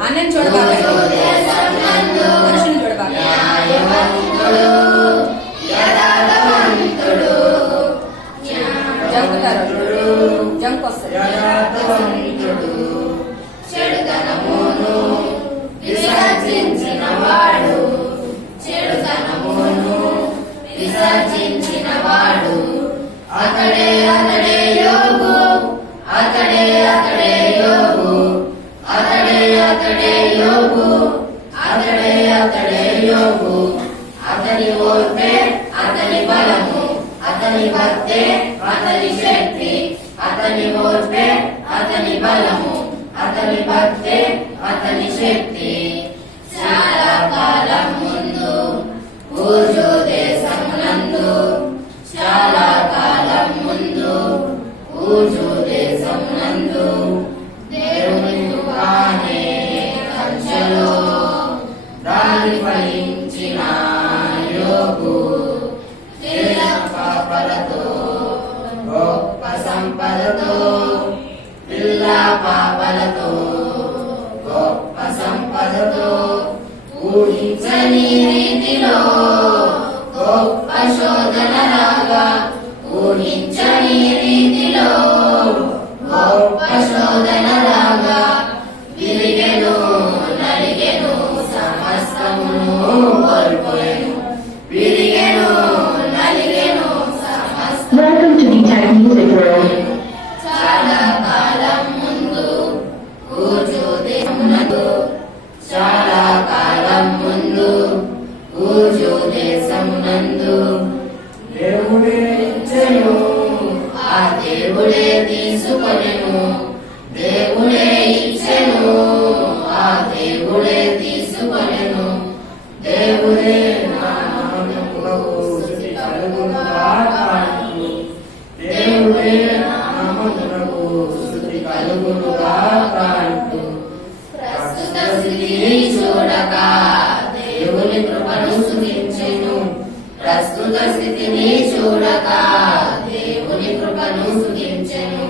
అన్నని చూడబాగా మనుషుని చూడబాగా జంకుతారు జంకు వస్తుంది చెడుతనమును విసర్జించిన వాడు చెడుతనమును విసర్జించిన వాడు అతడే అతడే యోగు అతడే అతడే యోగు అతడే అతడే యోగు అతడే అతడే యోగు అతని ఓర్పే అతని బలము అతని భక్తే అతని శక్తి అతని ఓర్పే అతని బలము అతని భక్తే అతని శక్తి చాలా కాలం ముందు ఊజు దేశమునందు చాలా కాలం ముందు ఊజు దేశమునందు దేవుని కానే కంచెలో రాలి ఫలించిన యోగు పాపలతో గొప్ప సంపదతో పిల్ల పాపలతో గొప్ప సంపదతో ఊహించని రీతిలో గొప్ప శోధన రాగా ఊహించని రీతిలో గొప్ప శోధన రాగా విరిగెను నలిగెను సమస్తమును కోల్పోయెను విరిగెను నలిగెను Welcome to the Tech Music World. చాలా కాలం ముందు ఊజు దేశమునందు చాలా కాలం ముందు ఊజు దేశమునందు దేవుడే ఇచ్చెను ఆ దేవుడే తీసుకొనెను దేవుడే ఇచ్చెను ఆ దేవుడే తీసుకొనెను దేవుడే నామమునకు స్తుతి కలుగునుగాక దేవుడే నామమునకు స్తుతి కలుగునుగాక అంటూ ప్రస్తుత స్థితిని చూడక దేవుని కృపను స్తుతించెను ప్రస్తుత స్థితిని చూడక దేవుని కృపను స్తుతించెను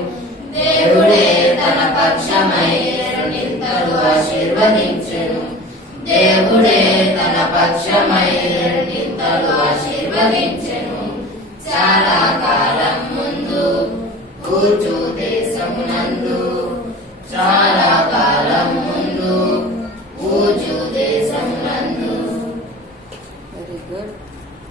దేవుడే తన పక్షమై రెండింతలు ఆశీర్వదించెను దేవుడే తన పక్షమై రెండింతలు ఆశీర్వదించెను చాలా కాలం